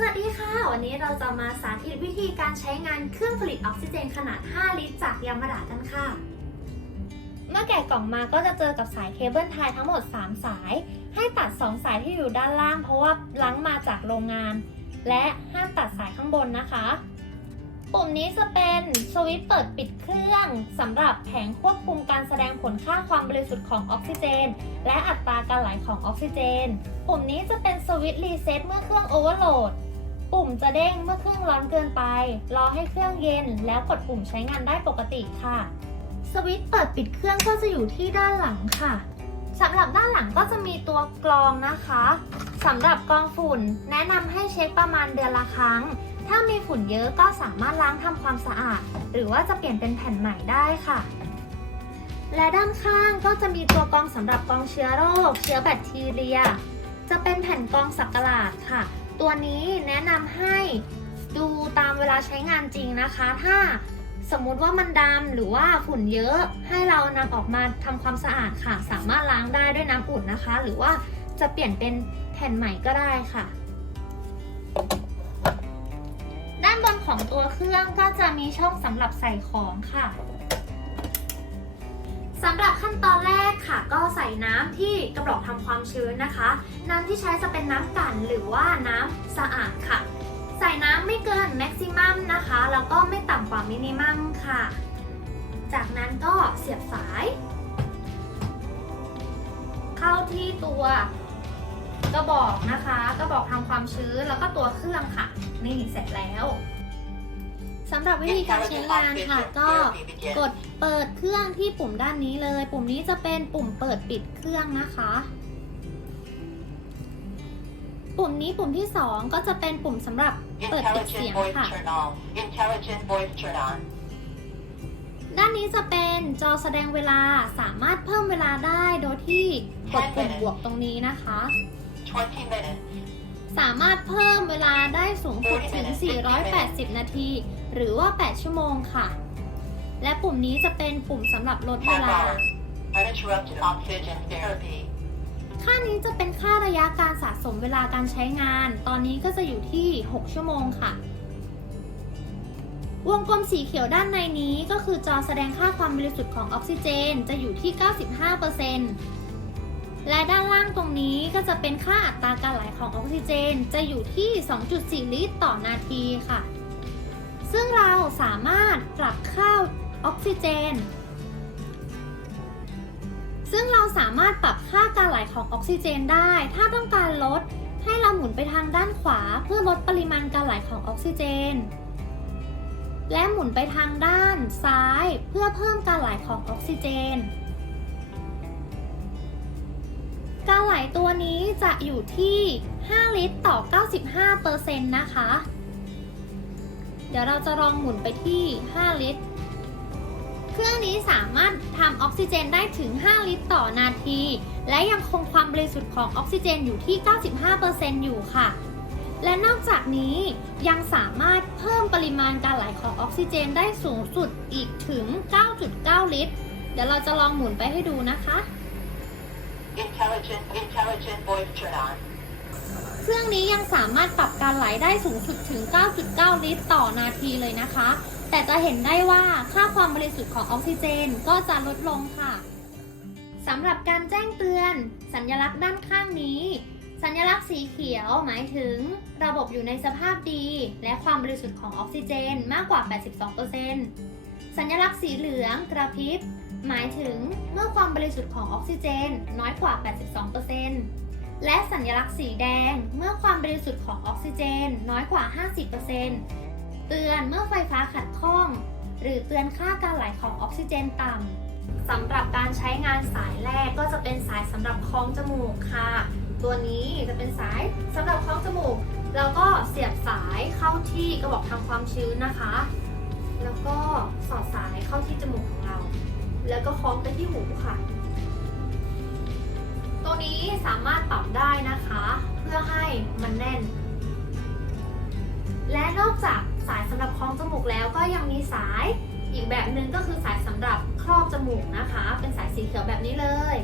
สวัสดีค่ะ วันนี้เราจะมาสาธิตวิธีการใช้งานเครื่องผลิตออกซิเจนขนาด 5 ลิตร จากยามาดากันค่ะ เมื่อแกะกล่องมาก็จะเจอกับสายเคเบิลไทยทั้งหมด 3 สาย ให้ตัด 2 สายที่อยู่ด้านล่าง เพราะว่าล้างมาจากโรงงาน และห้ามตัดสายข้างบนนะคะ ปุ่มนี้จะเป็นสวิตช์เปิดปิดเครื่องสำหรับแผงควบคุมการแสดงผลค่าความบริสุทธิ์ของออกซิเจน และอัตราการไหลของออกซิเจน ปุ่มนี้จะเป็นสวิตช์รีเซ็ตเมื่อเครื่องโอเวอร์โหลด ปุ่มจะเด้งเมื่อเครื่องร้อนเกินไป รอให้เครื่องเย็นแล้วกดปุ่มใช้งานได้ปกติค่ะ สวิตช์เปิดปิดเครื่องก็จะอยู่ที่ด้านหลังค่ะสำหรับด้านหลังก็จะมีตัวกรองนะคะสำหรับกรองฝุ่น แนะนำให้เช็คประมาณเดือนละครั้ง ถ้ามีฝุ่นเยอะก็สามารถล้างทำความสะอาด หรือว่าจะเปลี่ยนเป็นแผ่นใหม่ได้ค่ะ และด้านข้างก็จะมีตัวกรองสำหรับกรองเชื้อโรค เชื้อแบคทีเรีย จะเป็นแผ่นกรองสักหลาดค่ะ ตัวนี้แนะนำให้ดูตามเวลาใช้งานจริงนะคะ ถ้าสมมุติว่ามันดำหรือว่าฝุ่นเยอะให้เรานำออกมาทำความสะอาดค่ะ สามารถล้างได้ด้วยน้ำอุ่นนะคะ หรือว่าจะเปลี่ยนเป็นแผ่นใหม่ก็ได้ค่ะ ด้านบนของตัวเครื่องก็จะมีช่องสำหรับใส่ของค่ะ สำหรับขั้นตอนแรกค่ะ ก็ใส่น้ำที่กระบอกทำความชื้นนะคะ น้ำที่ใช้จะเป็นน้ำกั่นหรือว่าน้ำสะอาดค่ะ ใส่น้ำไม่เกินแม็กซิมัมนะคะ แล้วก็ไม่ต่ำกว่ามินิมัมค่ะ จากนั้นก็เสียบสาย เข้าที่ตัวกระบอกนะคะ กระบอกทำความชื้นแล้วก็ตัวเครื่องค่ะ นี่เสร็จแล้ว สำหรับวิธีการใช้งานค่ะก็กดเปิดเครื่องที่ปุ่มด้านนี้เลย ปุ่มนี้จะเป็นปุ่มเปิดปิดเครื่องนะคะ ปุ่มนี้ปุ่มที่ 2 ก็จะเป็นปุ่มสำหรับเปิดปิดเสีย Intelligent ง voice ค่ะ turn on. Intelligent voice turn on. ด้านนี้จะเป็นจอแสดงเวลาสามารถเพิ่มเวลาได้โดยที่กดปุ่มบวกตรงนี้นะคะ20 minutes. สามารถเพิ่มเวลาได้สูงสุดถึง 480 นาที หรือว่า 8 ชั่วโมงค่ะ และปุ่มนี้จะเป็นปุ่มสำหรับลดเว Half ลา hour. Uninterrupted oxygen therapy. ค่านี้จะเป็นค่าระยะการสะสมเวลาการใช้งาน ตอนนี้ก็จะอยู่ที่ 6 ชั่วโมงค่ะ วงกลมสีเขียวด้านในนี้ก็คือจอแสดงค่าความบริสุทธิ์ของออกซิเจน จะอยู่ที่ 95% และด้านล่างตรงนี้ก็จะเป็นค่าอัตราการไหลของออกซิเจน จะอยู่ที่ 2.4 ลิตรต่อนาทีค่ะ ซึ่งเราสามารถปรับค่าออกซิเจน ซึ่งเราสามารถปรับค่าการไหลของออกซิเจนได้ ถ้าต้องการลดให้เราหมุนไปทางด้านขวาเพื่อลดปริมาณการไหลของออกซิเจน และหมุนไปทางด้านซ้ายเพื่อเพิ่มการไหลของออกซิเจน การไหลตัวนี้จะอยู่ที่ 5 ลิตรต่อ 95%นะคะ เดี๋ยวเราจะลองหมุนไปที่ 5 ลิตร เครื่องนี้สามารถทำออกซิเจนได้ถึง 5 ลิตรต่อนาที และยังคงความบริสุทธิ์ของออกซิเจนอยู่ที่ 95%อยู่ค่ะ และนอกจากนี้ยังสามารถเพิ่มปริมาณการไหลของออกซิเจนได้สูงสุดอีกถึง 9.9 ลิตร เดี๋ยวเราจะลองหมุนไปให้ดูนะคะ Intelligent, intelligent voice turn on. เครื่องนี้ยังสามารถปรับการไหลได้สูงสุดถึง 9.9 ลิตรต่อนาทีเลยนะคะ แต่จะเห็นได้ว่าค่าความบริสุทธิ์ของออกซิเจนก็จะลดลงค่ะสำหรับการแจ้งเตือน สัญลักษณ์ด้านข้างนี้ สัญลักษณ์สีเขียวหมายถึง ระบบอยู่ในสภาพดี และความบริสุทธิ์ของออกซิเจนมากกว่า 82%สัญลักษณ์สีเหลืองกระพริบ หมายถึงเมื่อความบริสุทธิ์ของออกซิเจน น้อยกว่า 82%และสัญลักษณ์สีแดงเมื่อความบริสุทธิ์ของออกซิเจน น้อยกว่า 50%เตือนเมื่อไฟฟ้าขัดข้อง หรือเตือนค่าการไหลของออกซิเจนต่ำสำหรับการใช้งานสายแรกก็จะเป็นสายสำหรับคล้องจมูกค่ะ ตัวนี้จะเป็นสายสำหรับคล้องจมูกแล้วก็เสียบสายเข้าที่กระบอกทำความชื้นนะคะ แล้วก็สอดสายเข้าที่จมูกของเรา แล้วก็คล้องไปที่หูค่ะตัวนี้สามารถปรับได้นะคะ เพื่อให้มันแน่น และนอกจากสายสำหรับคล้องจมูกแล้วก็ยังมีสายอีกแบบหนึ่งก็คือสายสำหรับครอบจมูกนะคะ เป็นสายสีเขียวแบบนี้เลย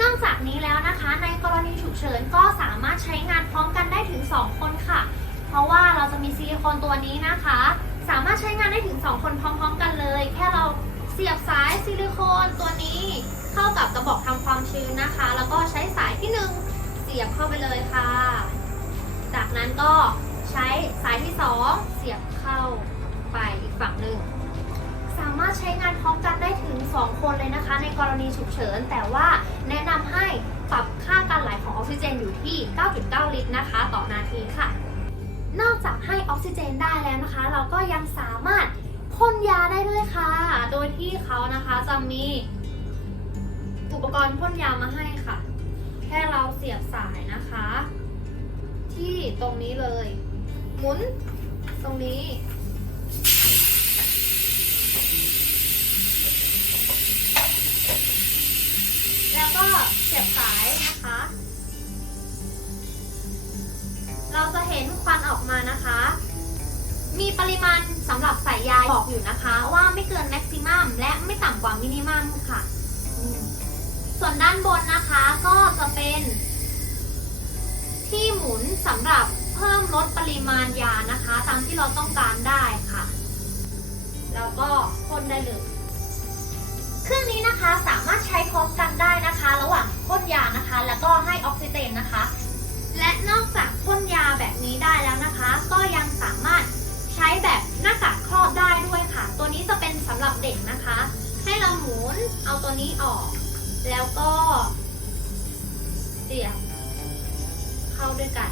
นอกจากนี้แล้วนะคะ ในกรณีฉุกเฉินก็สามารถใช้งานพร้อมกันได้ถึง 2 คนค่ะ เพราะว่าเราจะมีซิลิโคนตัวนี้นะคะ สามารถใช้งานได้ถึง 2 คนพร้อม ๆ กันเลย แค่เรา เสียบสายซิลิโคนตัวนี้เข้ากับกระบอกทำความชื้นนะคะ แล้วก็ใช้สายที่ 1 เสียบเข้าไปเลยค่ะ จากนั้นก็ใช้สายที่ 2 เสียบเข้าไปอีกฝั่งหนึ่งสามารถใช้งานพร้อมกันได้ถึง 2 คนเลยนะคะ ในกรณีฉุกเฉิน แต่ว่าแนะนำให้ปรับค่าการไหลของออกซิเจนอยู่ที่ 9.9 ลิตรนะคะ ต่อนาทีค่ะ นอกจากให้ออกซิเจนได้แล้วนะคะ เราก็ยังสามารถ พ่นยาได้ด้วยค่ะ โดยที่เขานะคะจะมีอุปกรณ์พ่นยามาให้ค่ะ แค่เราเสียบสายนะคะ ที่ตรงนี้เลย หมุนตรงนี้ แล้วก็เสียบสายนะคะ เราจะเห็นควันออกมานะคะ มีปริมาณสำหรับใส่ยาบอกอยู่นะคะ ว่าไม่เกินแม็กซิมัมและไม่ต่ำกว่ามินิมัมค่ะ ส่วนด้านบนนะคะก็จะเป็น ที่หมุนสำหรับเพิ่มลดปริมาณยานะคะ ตามที่เราต้องการได้ค่ะ แล้วก็พ่นได้เลยเครื่องนี้นะคะสามารถใช้พร้อมกันได้นะคะ ระหว่างพ่นยานะคะ แล้วก็ให้ออกซิเจนนะคะ และนอกจากพ่นยาแบบนี้ได้แล้วนะคะ ก็ยังสามารถ ใช้แบบหน้ากากครอบได้ด้วยค่ะ ตัวนี้จะเป็นสำหรับเด็กนะคะ ให้เราหมุนเอาตัวนี้ออก แล้วก็เสียบเข้าด้วยกัน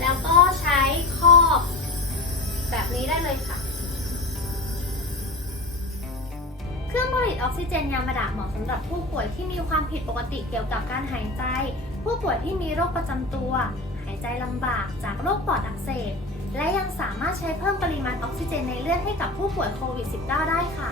แล้วก็ใช้ครอบแบบนี้ได้เลยค่ะเครื่องผลิตออกซิเจนยามาดาเหมาะสำหรับผู้ป่วยที่มีความผิดปกติเกี่ยวกับการหายใจ ผู้ป่วยที่มีโรคประจำตัว หายใจลำบากจากโรคปอดอักเสบ และยังสามารถใช้เพิ่มปริมาณออกซิเจนในเลือดให้กับผู้ป่วยโควิด -19 ได้ค่ะ